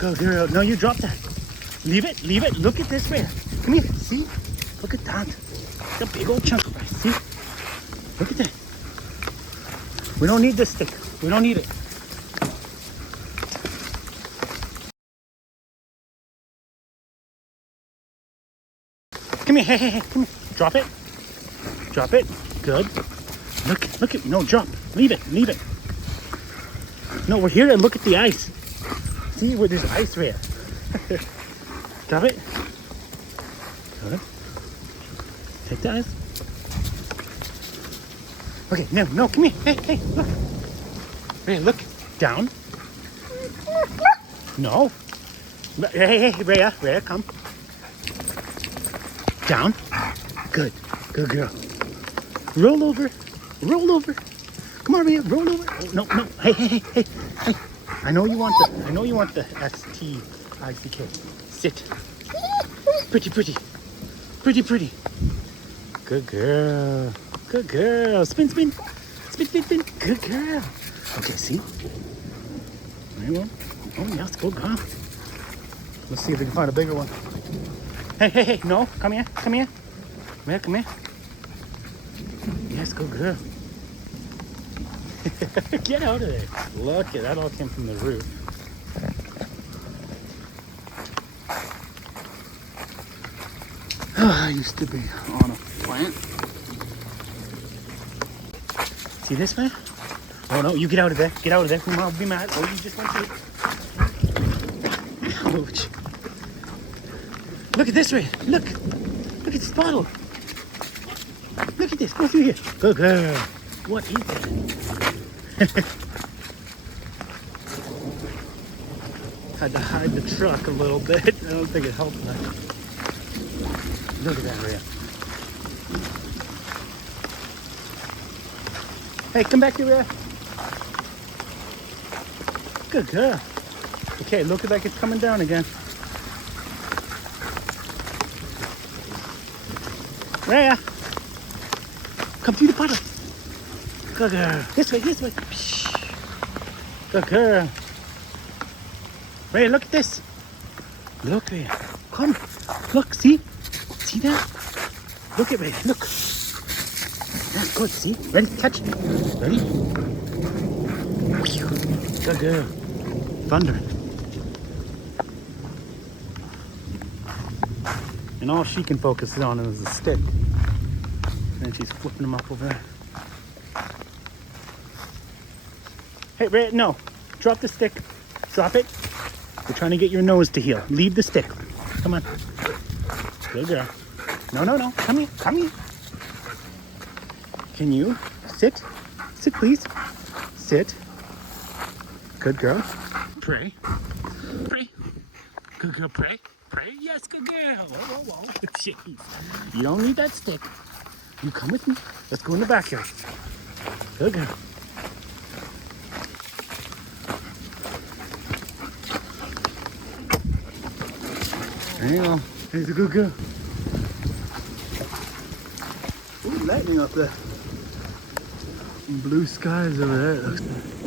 Go, girl. No, you drop that. Leave it. Leave it. Look at this way. Come here. See? Look at that. It's a big old chunk of rice. See? Look at that. We don't need this stick. We don't need it. Come here. Hey, hey, hey. Come here. Drop it. Drop it. Good. Look at. No, drop. Leave it. Leave it. No, we're here to look at the ice. See where there's ice right. Drop it. Good. Take the ice. Okay, no, come here. Hey, hey, look. Rhea, look. Down. No. Hey, Rhea, come. Down. Good. Good girl. Roll over. Roll over. Come on, Rhea, roll over. Oh, no. Hey. I know you want the S-T-I-C-K. Sit. Pretty. Good girl. Good girl. Spin. Good girl. Okay, see? There you go. Oh, yes, good girl. Let's see if we can find a bigger one. Hey. No, come here. Come here. Yes, good girl. Get out of there. Look at that, all came from the roof. I used to be on a plant. See this man? Oh no, you get out of there. Get out of there. I'll be mad. Oh, you just went to. Ouch. Look at this way. Look at this bottle. Look at this. Go through here. Good girl. What is that? Had to hide the truck a little bit. I don't think it helped much. Look at that, Rhea. Hey, come back here, Rhea. Good girl. Okay, look like it's coming down again. Rhea, come through the puddle. Good girl. This way. Good girl. Rhea, look at this. Look, Rhea. Come. Look, see? See that? Look at Rhea. Look. That's good, see? Ready? Catch. Ready? Good girl. Thunder. And all she can focus on is the stick. And she's flipping them up over there. Hey, Ray, no. Drop the stick. Drop it. We're trying to get your nose to heal. Leave the stick. Come on. Good girl. No. Come here. Can you sit? Sit, please. Sit. Good girl. Pray. Good girl, pray. Yes, good girl. Whoa. Jeez. You don't need that stick. You come with me. Let's go in the backyard. Good girl. There you go. Here's a good girl. Ooh, lightning up there. Blue skies over there, it looks like.